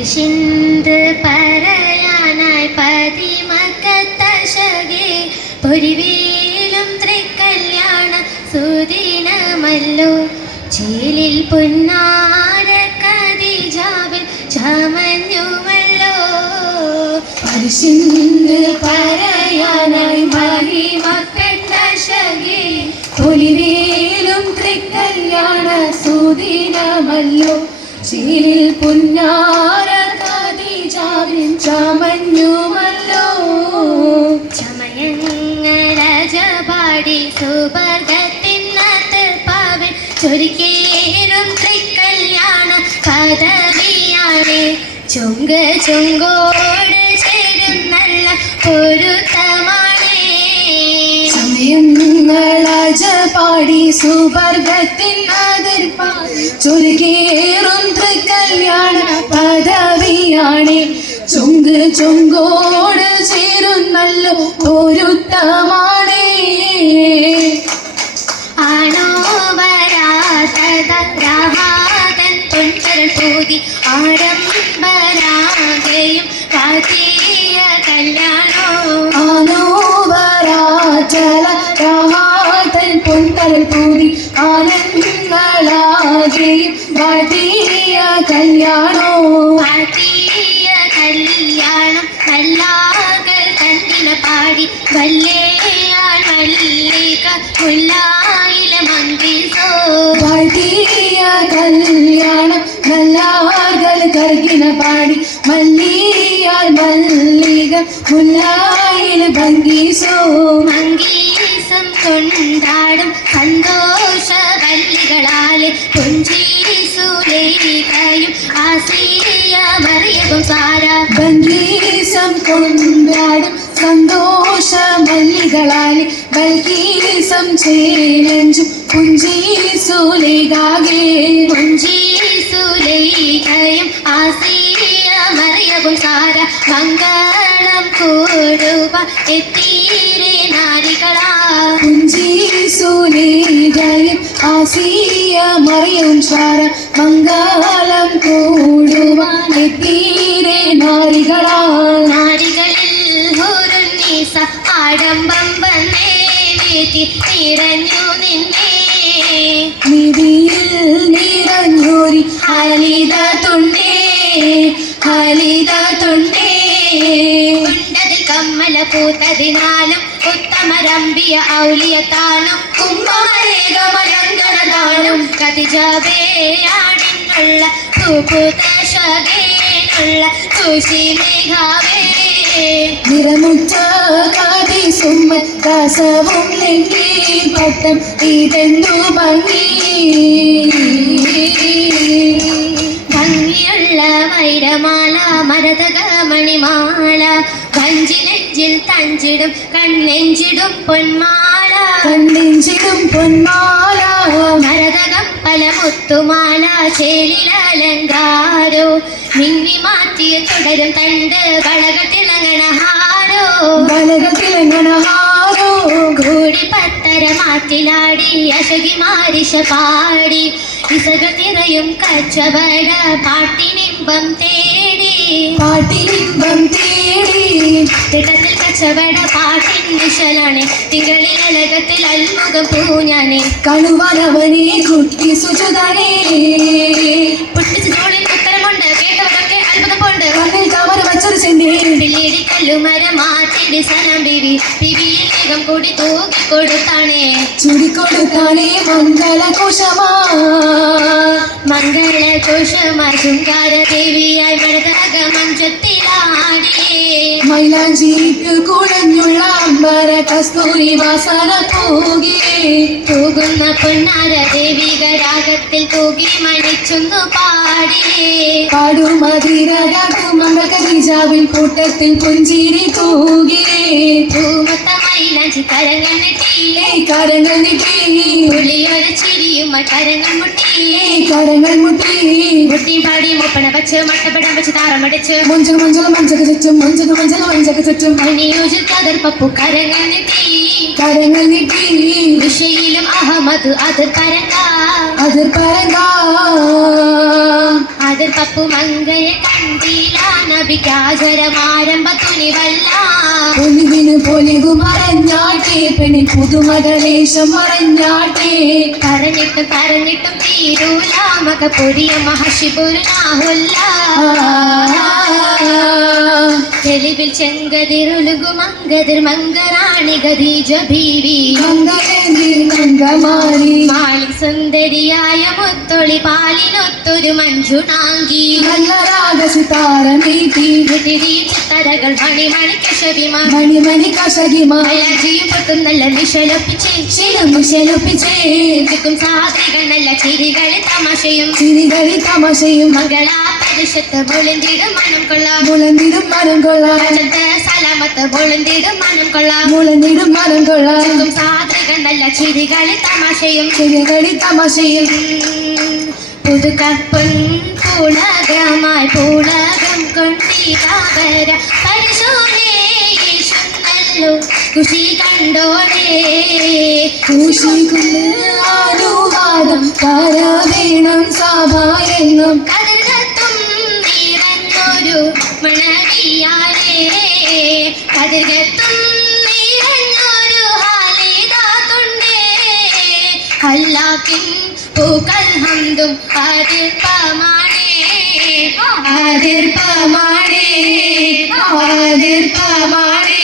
പരിശിന്ത് പറയാനായി പതിമക്കത്തശകെ പൊരിവേലും തൃക്കല്യാണ സുദിനമല്ലോ. ചേലിൽ പൊന്നാര കദിജാവിൽ ചമഞ്ഞുമല്ലോ. പരിശിന്ത് പറയാനായി പതിമക്കത്തശകെ പൊരിവേലും തൃക്കല്യാണ സുദിനമല്ലോ. ചേലിൽ പൊന്നാര കദിജാവിൻ ചമഞ്ഞുമല്ലോ. ചമയങ്ങളജപാടി സുവർഗത്തിനകത്ത് ചൊരിക്കേറും തൃക്കല്യാണ പദവിയാണ്. ചുങ്ക് ചുങ്കോട് ചേരും നല്ല പൊരുത്തമാണ്. സമയങ്ങളജപാടി സുവർഗത്തിനകത്ത് ചൊരിക്കേറും തൃക്കല്യാണ പദവിയാണ്. ചുങ്ക് ചുങ്കോട് ചേരും നല്ല പൊരുത്തമാണ്. ആണോ വരാതൻ പൊൻകരൾ പൂതി ആഡംബരാകയും കാത്തിയ കല്യാണോ. ആണോ വരാതൻ പൊൻകരൾ പൂതി ആനന്ദങ്ങളാകെയും കാത്തിയ കല്യാണോ. കാത്തിയ കല്യാണം കല്ലാകൾ തന്നിന പാടി വല്ലേയാൾ മല്ലിക മുല്ലായില മന്ത്രിസോ. കാത്തിയ കല്യാണം കല്ലാകൾ കർഗിന പാടി മല്ലിയാൽ മല്ലിക മുല്ലായില ഭംഗീസോ. മംഗീസം കൊണ്ടാടും സന്തോഷ വല്ലികളാലെ പുഞ്ചിരിസുലേഖയും ആസിയ മറിയവും സാര. ബംഗീസം കൊണ്ടാടും സന്തോഷ മല്ലികളാലെ ബൽഗീസം ചേലഞ്ചു പുഞ്ചിരിസുലേഖാകെ. പുഞ്ചിരിസുലേഖയും ആസിയ മറിയവും സാര. മംഗളം കൂടുവ എത്തീരെ നാരികളാ. പുഞ്ചിരിസുലേഖയും ആസിയ മറിയവും സാര. മംഗളം കൂടുവാൻ എത്തീരെ നാരികളാ. നാരികളിൽ ഹുറുന്നീസ ആഡംബം വന്നേ വീതി നിറഞ്ഞു നിന്നേ. നിധിയിൽ നിറഞ്ഞോരി ഹലിത തുണ്ടേ ഹലിത തുണ്ടേ. ഉണ്ടതിൽ കമ്മല പൂത്തതിനാലും ഉത്തമരമ്പിയ ഔലിയത്താനും കുംഭമരേഖമലങ്കണതാനും കതിജാവേയാടിനുള്ള പൂപൂതശകേനുള്ള തുഷിമേഘാവേ. നിറമുറ്റ കാതി സുമ്മ ദാസവും ലെങ്കി പട്ടം ഇതെന്തു ഭംഗി. ഭംഗിയുള്ള വൈരമാല മരതക മണിമാല വഞ്ചിനെഞ്ചിൽ തഞ്ചിടും കണ്ണെഞ്ചിടും പൊന്മാല. കണ്ണെഞ്ചിടും പൊന്മാല മരതകം പല മുത്തുമാല ചേലിലലങ്കാരോ. മിന്നി മാറ്റിയ തുടരും തണ്ട് വളകത്തിളങ്ങണ ഹാരോ. ബലകത്തിലങ്ങണ ഹാരോ. കൂടി പത്തര മാറ്റിലാടി അശകി മാരിശ പാടി ഇസകൾ നിറയും കച്ചവട പാട്ടിനിമ്പം തേടി. പാട്ടിലിമ്പം തേടി തിട്ടത്തിൽ കച്ചവട പാട്ടിൻ നിശലാണ്. തിങ്കളിൽ അലകത്തിൽ അത്ഭുതം പൂഞ്ഞാനെ. കണുവാനവനെ കുട്ടി സുജുതനെ. പൊട്ടിച്ച് തോളിൽ ഉത്തരമുണ്ട് കേട്ടവരൊക്കെ അത്ഭുതം കൊണ്ട്. കണ്ണിൽ താമര വച്ചൊരു ചെണ്ടി പിള്ളേടി കല്ലുമര മാറ്റിടി സനം ബിവി ബിവിയിൽ വേഗം കൂടി തൂക്കി കൊടുത്താണേ. ചുടിക്കൊടുത്താനേ മംഗളകോശമാ മംഗളകോശമാ ശൃംഗാര ദേവിയായി മരതക മഞ്ചത്തിലാടിയേ. മൈലാഞ്ചിക്ക് കുഴഞ്ഞുള്ള അമ്പര കസ്തൂരി വാസന പോകിയേ. തൂകുന്ന പൊന്നാര ദേവിക രാഗത്തിൽ തൂകി മണിച്ചൊന്നു പാടിയേ. പാടുമതിരകുമകതിജാവിൻ കൂട്ടത്തിൽ പുഞ്ചിരി തൂകിയേ. പൂമത്ത മൈലാഞ്ചി കരങ്ങൾ നെട്ടിയേ. കരങ്ങൾ നീട്ടി പുള്ളിയൊരു ചിരിയും കരങ്ങൾ മുട്ടിയേ. കരങ്ങൾ മുട്ടി മുട്ടി പാടി മുപ്പണ വച്ച് മട്ടപ്പെടാൻ വെച്ച് താറമടിച്ച് മഞ്ചക മഞ്ചക മഞ്ചക ചുറ്റും മഞ്ചക മഞ്ചക മഞ്ചക ചുറ്റും അണിയോജിൽ കതിർപ്പപ്പു കരങ്ങൾ നെട്ടി. കരങ്ങൾ നീട്ടി വിഷയിലും അഹമ്മദ് അതിർ പരങ്ക. അതിർ പരങ്ക അതിർ പപ്പു മങ്കയെ കണ്ടീല നബിക്കാചരമാരംഭ തുനിവല്ല ഒലിവിന് പൊലിവു മറഞ്ഞാട്ടെ പെണ്ണിൻ പുതുമതലേശം മറഞ്ഞാട്ടെ പറഞ്ഞിട്ടും പറഞ്ഞിട്ടും തീരൂല മക പൊടിയ മഹഷിപുരുനാഹുല്ല തെളിവിൽ ചെങ്കതിരുലുകു മങ്കതിർ മങ്കറാണി ഖദീജ ബീവി മംഗളേന്തിൽ മംഗമാരി മാളിക് സുന്ദരിയായ മുത്തൊളി പാലിനൊത്തൊരു മഞ്ജുണാങ്കി നല്ല രാഗസിതാര നീട്ടി മൃതിരി ചിത്തരകൾ മണിമണി കശവിമ മണിമണി കശകിമ അയാജിയും പൊട്ടും നല്ല നിശലൊപ്പിച്ച് ശിലമുശലൊപ്പിച്ചേ ചുറ്റും സാധകൾ നല്ല ചിരികളി തമാശയും ചിരികളി തമാശയും മംഗളാ പരിഷത്ത് മുളിന്തിടും മനം കൊള്ളാം മുളന്തിടും മരം കൊള്ളാം രാജത്തെ സലാമത്ത് മുളിന്തിടും മനം കൊള്ളാം മുളന്തിടും മരം കൊള്ളാം ചുറ്റും സാധകൾ നല്ല ചിരികളി തമാശയും ചിരികളി തമാശയും പുതുക്കപ്പൻ പുളകമായി പുളകം കൊണ്ടിതാവര പരിശോധനല്ലോ കുശി കണ്ടോടേ കൂശിക്കുന്ന ആനുവാദം കരവേണം സഭായെന്നും കതിർകത്തും നിറഞ്ഞൊരു മണവിയാലേ കതിർകത്തും നിറഞ്ഞൊരു ഹാലിതാത്തുണ്ടേ അല്ലാക്കിൻ പൂക്കൾ ഹന്തും അതിർപ്പമാണേ അതിർപ്പമാണേ അതിർപ്പമാണേ